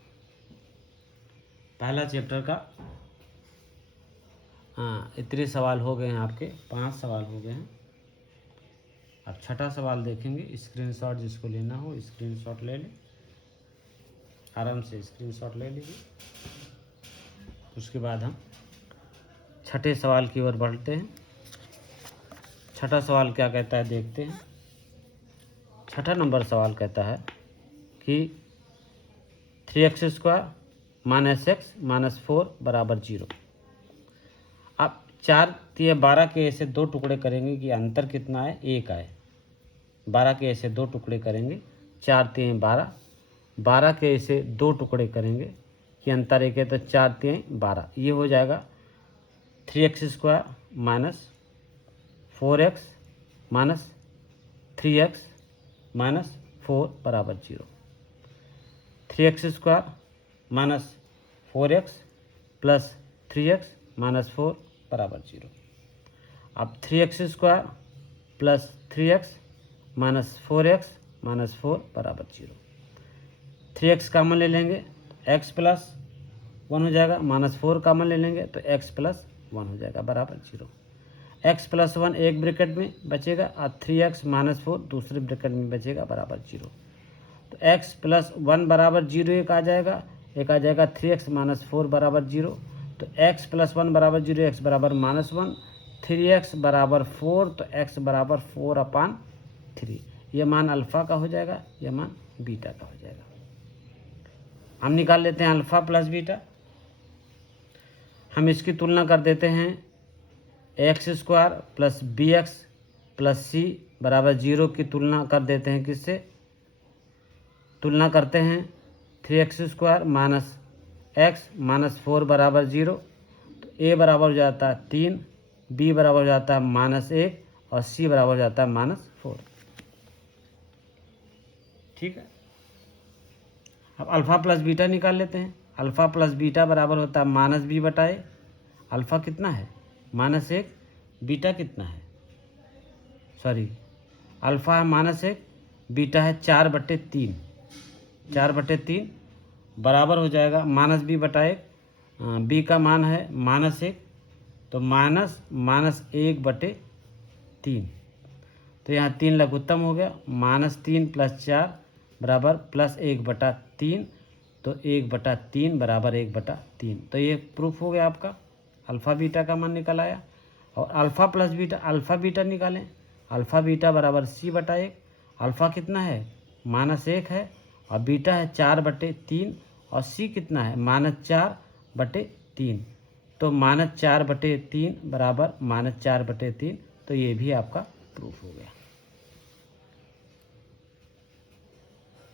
पहला चैप्टर का इतने सवाल हो गए हैं, आपके 5 सवाल हो गए हैं। अब छठा सवाल देखेंगे। स्क्रीनशॉट जिसको लेना हो स्क्रीनशॉट ले लें, आराम से स्क्रीनशॉट ले लीजिए। उसके बाद हम छठे सवाल की ओर बढ़ते हैं। छठा सवाल क्या कहता है देखते हैं। छठा नंबर सवाल कहता है कि 3x² - x - 4 बराबर 0। अब 4 तिये 12 के ऐसे 2 टुकड़े करेंगे कि अंतर कितना है, 1 आए। 12 के ऐसे 2 टुकड़े करेंगे, 4 तिये 12। 12 के ऐसे 2 टुकड़े करेंगे कि अंतर 1 है, तो 4 तिये 12। ये हो जाएगा 3x² - 4x - 3x - 4 बराबर 0। 3x² - 4x प्लस 3x - 4 बराबर 0। अब 3x² प्लस 3x - 4x - 4 बराबर 0। 3x कॉमन ले लेंगे, x प्लस 1 हो जाएगा, -4 कॉमन ले लेंगे तो x प्लस 1 हो जाएगा बराबर 0। x प्लस 1 एक ब्रैकेट में बचेगा और 3x - 4 दूसरे ब्रैकेट में बचेगा बराबर 0। तो x प्लस 1 बराबर 0 एक आ जाएगा, एक आ जाएगा 3x - 4 बराबर 0। तो x + 1 बराबर 0, x बराबर -1, 3x बराबर 4, तो x बराबर 4/3। ये मान अल्फ़ा का हो जाएगा, यह मान बीटा का हो जाएगा। हम निकाल लेते हैं अल्फ़ा प्लस बीटा। हम इसकी तुलना कर देते हैं x² plus bx plus c बराबर 0 की तुलना कर देते हैं किससे? तुलना करते हैं 3x² माइनस x माइनस 4 बराबर 0, तो a बराबर हो जाता है 3, b बराबर हो जाता है -1 और c बराबर हो जाता है -4। ठीक है। अब अल्फ़ा प्लस बीटा निकाल लेते हैं। अल्फ़ा प्लस बीटा बराबर होता है -b/a। अल्फ़ा कितना है? -1, बीटा कितना है? सॉरी, अल्फ़ा है -1, बीटा है 4/3। 4/3 बराबर हो जाएगा -b/1। b का मान है -1, तो -1/3। तो यहाँ 3 लघुत्तम हो गया, -3 + 4 बराबर +1/3, तो 1/3 बराबर 1/3। तो ये प्रूफ हो गया आपका, अल्फ़ा बीटा का मान निकल आया। और alpha plus beta, alpha beta निकालें। अल्फ़ा बीटा बराबर c/1। अल्फ़ा कितना है? -1 है और बीटा है 4/3 और c कितना है? -4/3। तो -4/3 बराबर -4/3, तो ये भी आपका प्रूफ हो गया।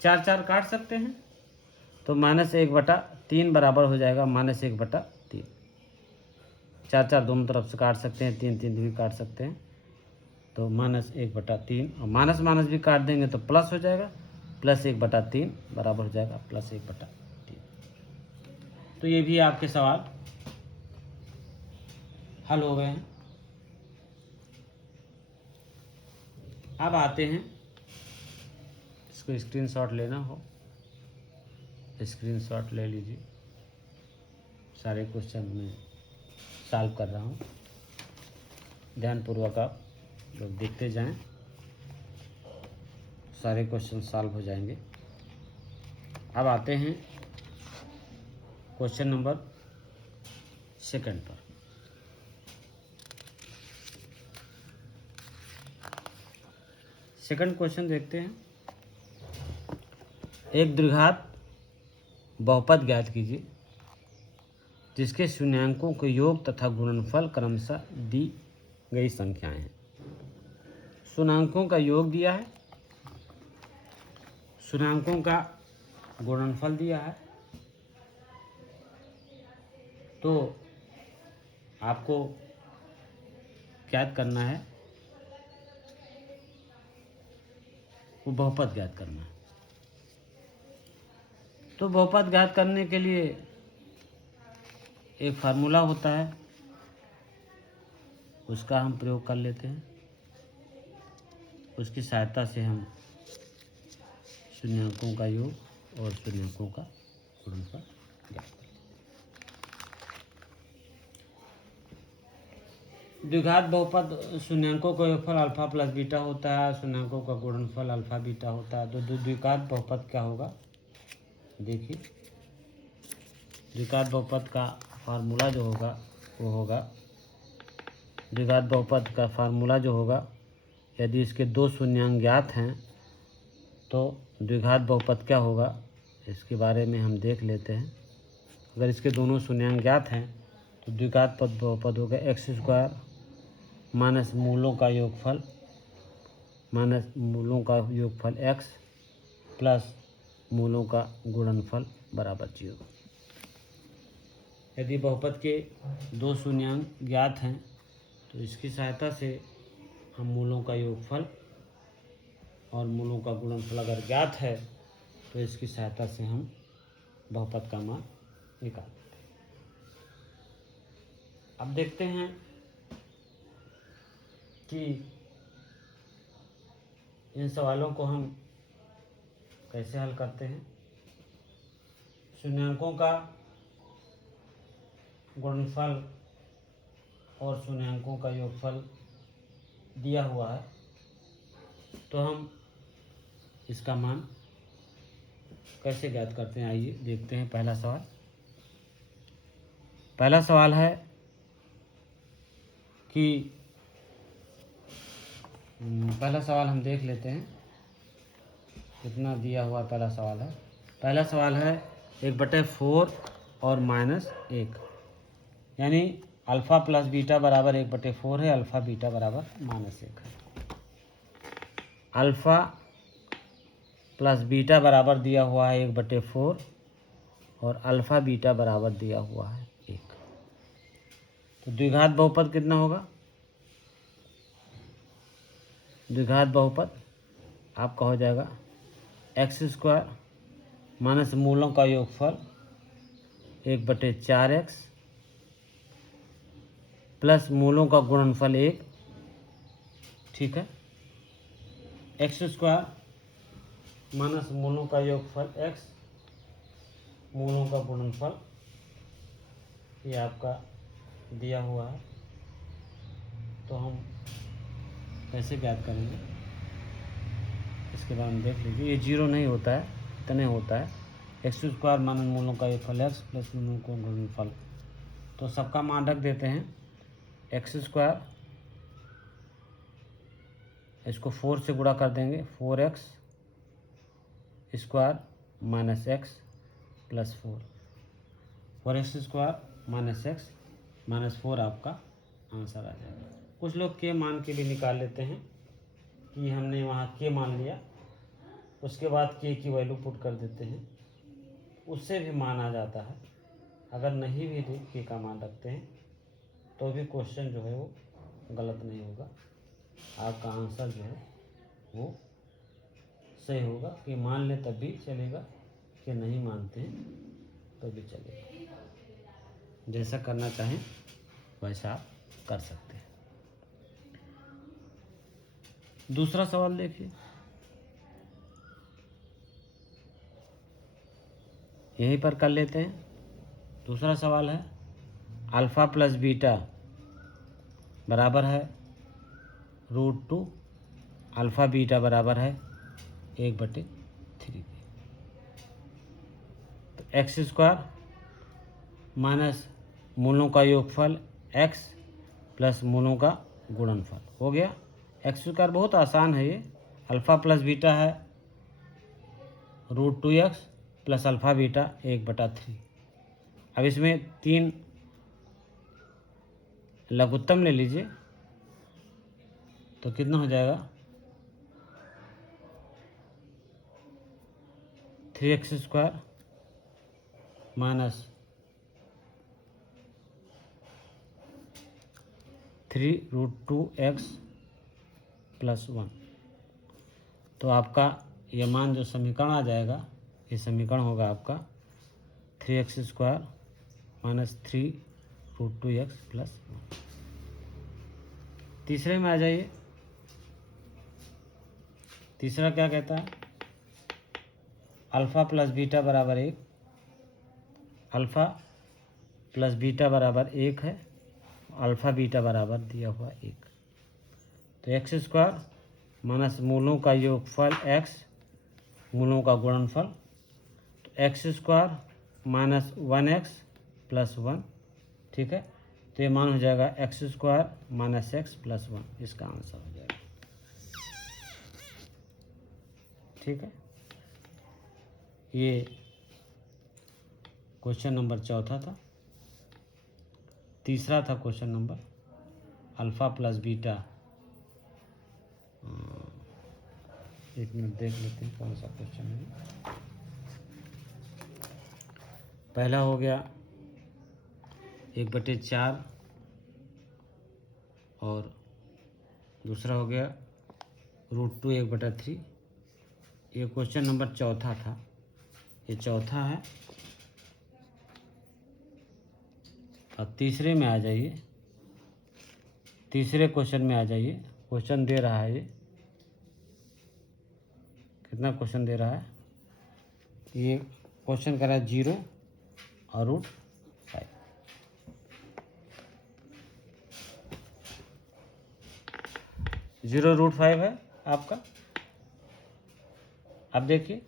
4 4 काट सकते हैं, तो -1/3 बराबर हो जाएगा -1/3। 4 4 दोनों तरफ से काट सकते हैं, 3 3 भी काट सकते हैं, तो -1/3 और माइनस माइनस भी काट देंगे तो प्लस हो जाएगा, +1/3 बराबर हो जाएगा +1/3। तो ये भी आपके सवाल हल हो गए हैं। अब आते हैं, इसको स्क्रीनशॉट लेना हो स्क्रीनशॉट ले लीजिए। सारे क्वेश्चन में सॉल्व कर रहा हूँ, ध्यानपूर्वक आप लोग देखते जाएं, सारे क्वेश्चन सॉल्व हो जाएंगे। अब आते हैं क्वेश्चन नंबर 2 पर। सेकंड क्वेश्चन देखते हैं। एक द्विघात बहुपद ज्ञात कीजिए जिसके शून्यांकों के योग तथा गुणनफल क्रमशः दी गई संख्याएं हैं। शून्यांकों का योग दिया है, शून्यांकों का गुणनफल दिया है, तो आपको ज्ञात करना है, वो बहुपद ज्ञात करना है। तो बहुपद ज्ञात करने के लिए एक फार्मूला होता है, उसका हम प्रयोग कर लेते हैं। उसकी सहायता से हम शून्यांकों का योग और शून्यांकों का गुणनफल ज्ञात करते हैं। द्विघात बहुपद शून्यांकों का योगफल अल्फा प्लस बीटा होता है, शून्यांकों का गुणनफल अल्फा बीटा होता है। तो द्विघात बहुपद क्या होगा? देखिए, द्विघात बहुपद का फार्मूला जो होगा वो होगा, द्विघात बहुपद का फार्मूला जो होगा, यदि इसके 2 शून्यांक ज्ञात हैं तो द्विघात बहुपद क्या होगा, इसके बारे में हम देख लेते हैं। अगर इसके दोनों शून्यांक ज्ञात हैं तो द्विघात बहुपद होगा x² माइनस मूलों का योगफल x प्लस मूलों का गुणनफल बराबर 0। यदि बहुपद के 2 शून्यांक ज्ञात हैं तो इसकी सहायता से हम मूलों का योगफल और मूलों का गुणनफल अगर ज्ञात है तो इसकी सहायता से हम बहुपद का मान निकाल लेते हैं। अब देखते हैं कि इन सवालों को हम कैसे हल करते हैं। शून्यांकों का गुणनफल और शून्यांकों का योगफल दिया हुआ है, तो हम इसका मान कैसे ज्ञात करते हैं, आइए देखते हैं। पहला सवाल, पहला सवाल है कि पहला सवाल हम देख लेते हैं कितना दिया हुआ पहला सवाल है। पहला सवाल है 1/4 और -1, यानी अल्फ़ा प्लस बीटा बराबर 1/4 है, अल्फ़ा बीटा बराबर -1 है। अल्फ़ा प्लस बीटा बराबर दिया हुआ है 1/4 और अल्फ़ा बीटा बराबर दिया हुआ है 1। तो द्विघात बहुपद कितना होगा? द्विघात बहुपद आपका हो जाएगा x² माइनस मूलों का योगफल 1/4x प्लस मूलों का गुणनफल 1, ठीक है। x² माइनस मूलों का योगफल x, मूलों का गुणनफल, ये आपका दिया हुआ है। तो हम कैसे ज्ञात करेंगे इसके बारे में देख लीजिए। ये 0 नहीं होता है, इतने होता है। x² माइनस मूलों का योगफल x प्लस मूलों का गुणनफल, तो सबका मान रख देते हैं। x², इसको 4 से गुणा कर देंगे, 4x² minus x plus 4, 4x² minus x minus 4 आपका आंसर आ जाएगा। कुछ लोग के मान के लिए निकाल लेते हैं कि हमने वहाँ के मान लिया, उसके बाद के की वैल्यू पुट कर देते हैं, उससे भी मान आ जाता है। अगर नहीं भी के का मान रखते हैं तो भी क्वेश्चन जो है वो गलत नहीं होगा, आपका आंसर जो है वो सही होगा। कि मान ले तब भी चलेगा, कि नहीं मानते हैं तो भी चलेगा। जैसा करना चाहें वैसा आप कर सकते हैं। दूसरा सवाल देखिए, यहीं पर कर लेते हैं। दूसरा सवाल है अल्फ़ा प्लस बीटा बराबर है √2, अल्फ़ा बीटा बराबर है 1/3। तो x² माइनस मूलों का योगफल x प्लस मूलों का गुणनफल हो गया। x² बहुत आसान है, ये अल्फ़ा प्लस बीटा है √2x प्लस अल्फ़ा बीटा 1/3। अब इसमें 3 लघुत्तम ले लीजिए तो कितना हो जाएगा? 3x² minus 3√2x plus 1। तो आपका ये मान जो समीकरण आ जाएगा, ये समीकरण होगा आपका 3x² माइनस 3√2x प्लस 1। तीसरे में आ जाइए। तीसरा क्या कहता है? अल्फ़ा प्लस बीटा बराबर 1, अल्फ़ा प्लस बीटा बराबर 1 है, अल्फ़ा बीटा बराबर दिया हुआ 1। तो x² माइनस मूलों का योगफल x, मूलों का गुणनफल, तो x² माइनस 1x प्लस 1, ठीक है। तो ये मान हो जाएगा x² माइनस x प्लस 1, इसका आंसर हो जाएगा, ठीक है। ये क्वेश्चन नंबर चौथा था। तीसरा था question number alpha plus beta. एक मिनट देख लेते हैं कौन सा क्वेश्चन है। पहला हो गया 1/4 और दूसरा हो गया √2 1/3। ये क्वेश्चन नंबर चौथा था, ये चौथा है। और तीसरे में आ जाइए, तीसरे क्वेश्चन में आ जाइए। क्वेश्चन दे रहा है, ये कितना क्वेश्चन दे रहा है? ये क्वेश्चन कर रहा है 0 और √5। जीरो √5 है आपका। अब देखिए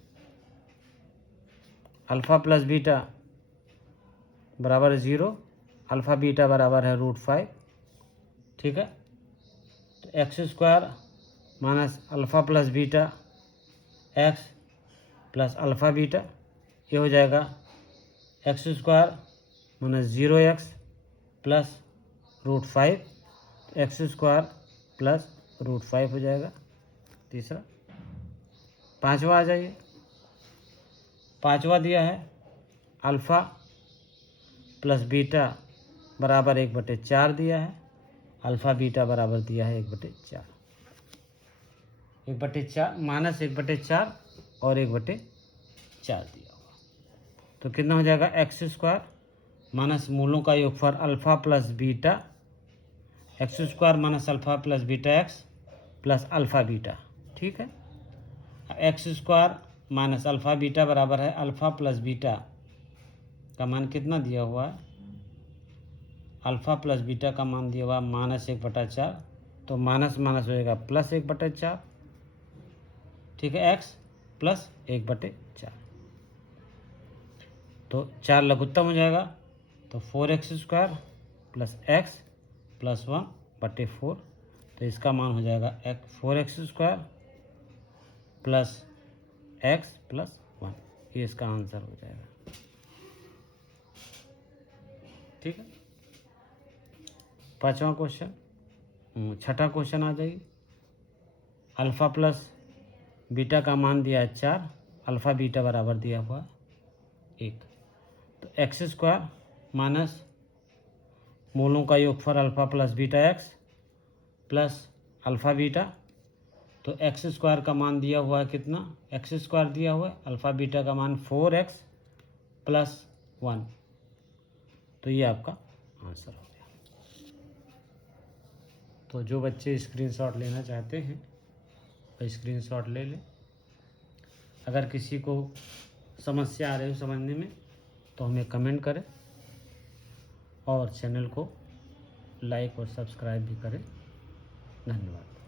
अल्फ़ा प्लस बीटा बराबर 0, अल्फ़ा बीटा बराबर है √5, ठीक है। तो x square minus alpha plus beta x plus alpha beta, ये हो जाएगा x square minus 0x plus √5, x square plus √5 हो जाएगा। तीसरा, पांचवा आ जाइए। पांचवा दिया है अल्फ़ा प्लस बीटा बराबर 1/4 दिया है, अल्फ़ा बीटा बराबर दिया है 1/4, 1/4 माइनस 1/4 और 1/4 दिया हुआ। तो कितना हो जाएगा एक्स स्क्वायर माइनस मूलों का योगफल alpha plus beta x square minus alpha plus beta x plus alpha beta, ठीक है। X square minus alpha beta बराबर है अल्फ़ा प्लस बीटा का मान कितना दिया हुआ है, अल्फ़ा प्लस बीटा का मान दिया हुआ है -1/4, तो माइनस माइनस हो जाएगा +1/4, ठीक है, एक्स प्लस 1/4, तो 4 लघुत्तम हो जाएगा, तो 4x² प्लस एक्स प्लस 1/4, तो इसका मान हो जाएगा 4x² प्लस एक्स प्लस 1, ये इसका आंसर हो जाएगा, ठीक है। पांचवा क्वेश्चन, छठा क्वेश्चन आ जाइए। अल्फ़ा प्लस बीटा का मान दिया है 4, अल्फ़ा बीटा बराबर दिया हुआ 1, तो x² माइनस मूलों का योगफल alpha plus beta x plus alpha beta, तो x² का मान दिया हुआ है कितना, x² दिया हुआ है, अल्फ़ा बीटा का मान 4x प्लस 1, तो ये आपका आंसर हो गया। तो जो बच्चे स्क्रीनशॉट लेना चाहते हैं वो स्क्रीनशॉट ले लें। अगर किसी को समस्या आ रही हो समझने में तो हमें कमेंट करें और चैनल को लाइक और सब्सक्राइब भी करें। धन्यवाद।